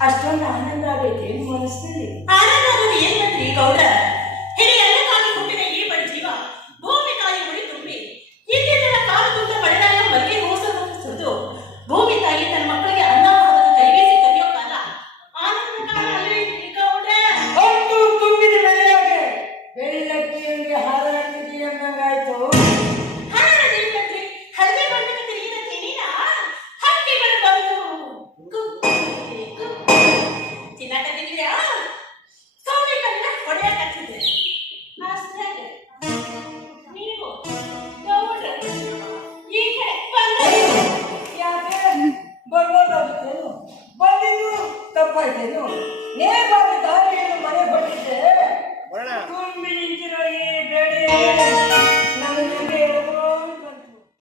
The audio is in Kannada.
ಅಷ್ಟೊಂದು ಆನಂದ ಆಗೈತೆ ನಿಮ್ಮ ಮನಸ್ಸಿನಲ್ಲಿ. ಆನಂದ ಆಗೋದು ಏನ್ ಬಂದ್ರಿ ಗೌಡ? ಹಿರಿಯಲ್ಲಕ್ಕಾಗಿ ಹುಟ್ಟಿದ ಈ ಬಡ ಜೀವ ಭೂಮಿ ತಾಯಿ ಉಳಿ ತುಂಬಿ ಇಂದಿನ ಕಾಲ ತುಂಬ ಬಡದಾಗ ಮಲ್ಲಿಗೆ ಹೋಸಲು ಸುರಿದು ಭೂಮಿ ತಾಯಿ ತನ್ನ ಮಕ್ಕಳಿಗೆ ಅನ್ನವಾದದ ಕೈವೇಸಿ ಕದಿಯೋ ಕಾಲ ಆನಂದ ಕಾಲ ಅಲ್ವೇ ಗೌಡ? ಹೊತ್ತು ತುಂಬಿದ ಬೆಳೆಯಾಗೆ ಬೆಳ್ಳಕ್ಕಿಯಲ್ಲಿ ಹಾರಾಡ್ತಿದೀಯ ಅನ್ನಂಗಾಯ್ತು. ಹಾರಾಡದೇನಂದ್ರಿ? ಹಳದಿ ಬಣ್ಣದ ತಿರುಗಿದ ತೆನಿನ ಹಕ್ಕಿಗಳು ಬಂದು ತಿನ್ನಕತ್ತಿದ್ಯಾ? ಸೌಳಿಗಳನ್ನ ಹೊಡೆಯಕತ್ತಿದ್ರೆ ಅಷ್ಟೇ ನೀವು ಗೌಡ ಈ ಕಡೆ ಬಂದ ಯಾಕೆ ಬರ್ಬೋದಾಗುತ್ತೇನು? ಬಂದಿದ್ದು ತಪ್ಪಾಯ್ತೇನು? ನೇರವಾಗಿ ದಾರಿಯನ್ನು ಮನೆ ಹೊರಟಿದೆ.